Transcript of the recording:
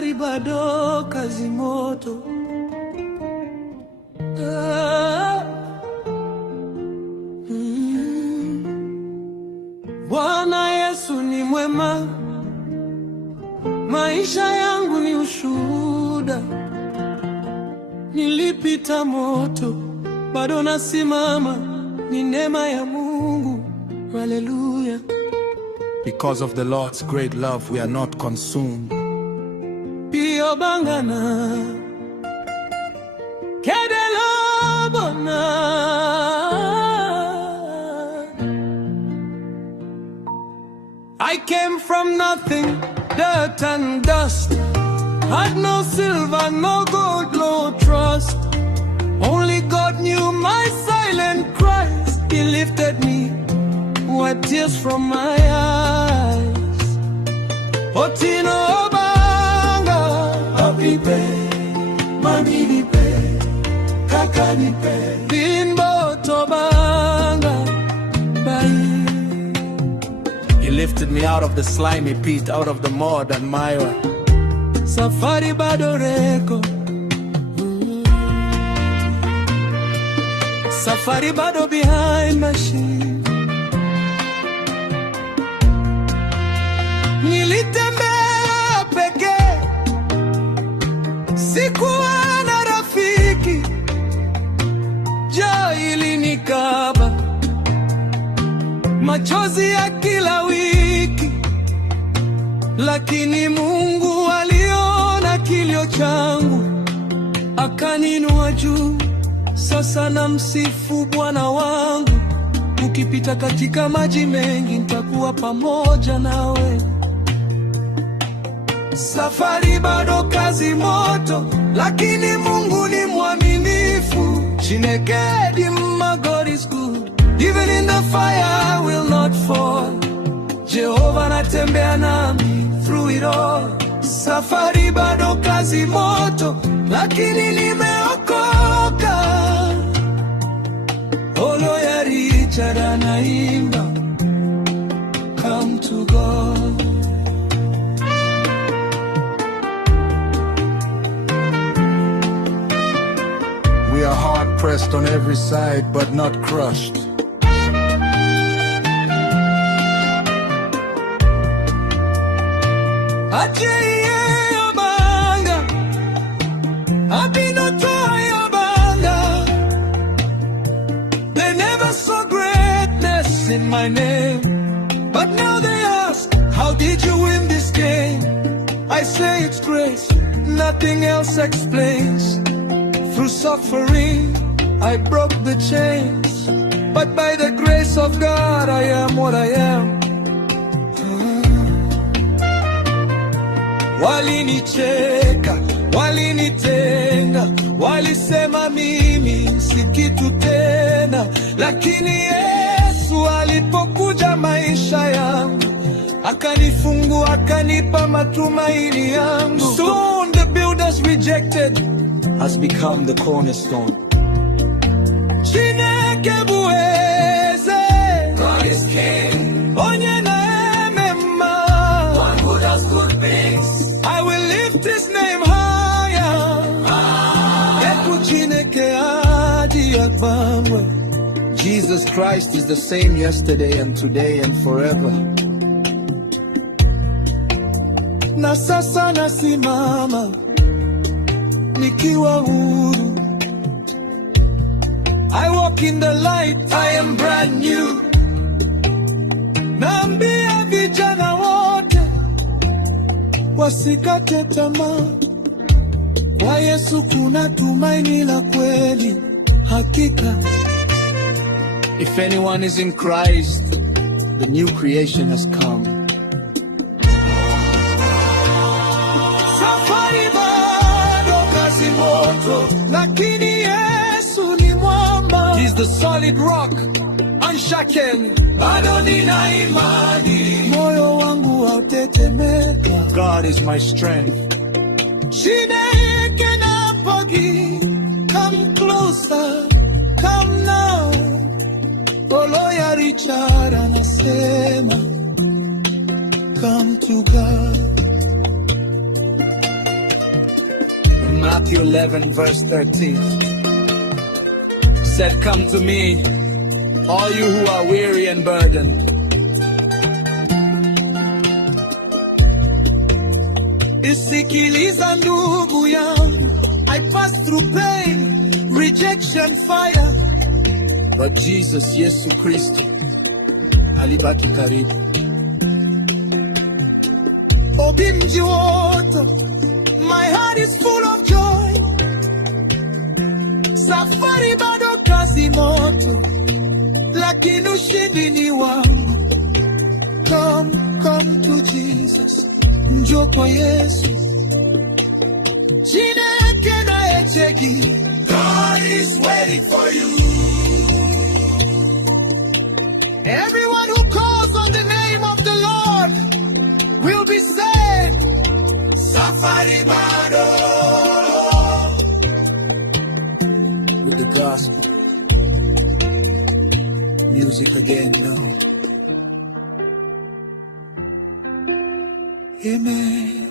Safari bado, kazi moto. Bwana Yesu ni mwema, maisha yangu ni ushuhuda. Nilipita moto, bado nasimama, ni neema ya Mungu. Hallelujah. Because of the Lord's great love, we are not consumed. Pio bangana, kedelo bona. I came from nothing, dirt and dust. Had no silver, no gold, no trust. Only God knew my silent cries. He lifted me, wiped tears from my eyes. Otino Obanga, Papi pe, Mami ni pe, Kaka ni pe, Bimbo Tobanga, bye. He lifted me out of the slimy pit, out of the mud and mire. Safari bado reko, safari bado behind machine. Nilitembea peke, sikuwa na rafiki. Njaa ilinikaba, machozi ya kila wiki, lakini Mungu aliona kilio changu, akaninua juu. Sasa namsifu Bwana wangu. Ukipita katika maji mengi, nitakuwa pamoja nawe. Safari bado, kazi moto, lakini Mungu ni mwaminifu. Chineke my God is good. Even in the fire I will not fall. Jehova natembea nami through it all. Safari bado, kazi moto, lakini nimeokoka. Olo ya Richard anaimba, come to God. We are hard pressed on every side, but not crushed. They never saw greatness in my name, but now they ask, how did you win this game? I say it's grace, nothing else explains. Through suffering, I broke the chains, but by the grace of God, I am what I am. Walinicheka, walinitenga, walisema mimi si kitu tena, lakini Yesu alipokuja maisha yangu, akanifungua, akanipa matumaini yangu. Stone the builders rejected has become the cornerstone. Chineke buweze, God is king. Onye na mema, one who does good things. I will lift his name higher. Eku Chineke adi akbamwe. Jesus Christ is the same yesterday and today and forever. Na sasa nasimama nikiwa huru. I walk in the light, I am brand new. Naambia vijana wote wasikate tamaa. Kwa Yesu kuna tumaini la kweli, hakika. If anyone is in Christ, the new creation has come. Safari bado, kazi moto, lakini Yesu ni mwamba. He's the solid rock, unshaken. Bado nina imani, moyo wangu hautetemeka. God is my strength. Chineke na Pogi, come closer, come now. Olo ya Richard anasema, come to God. Matthew 11 verse 13 said, "Come to me, all you who are weary and burdened." Isikiliza ndugu yangu, I passed through pain, rejection, fire, but Jesus, Yesu Kristo, alibaki karibu. Obi mji wote, my heart is full of joy. Safari bado kazi moto, lakini ushindi ni wangu. Come to Jesus, njoo kwa Yesu. Chineke na echeki, God is waiting for you. Everyone who calls on the name of the Lord will be saved. Safari bado. With the gospel, music again, Amen.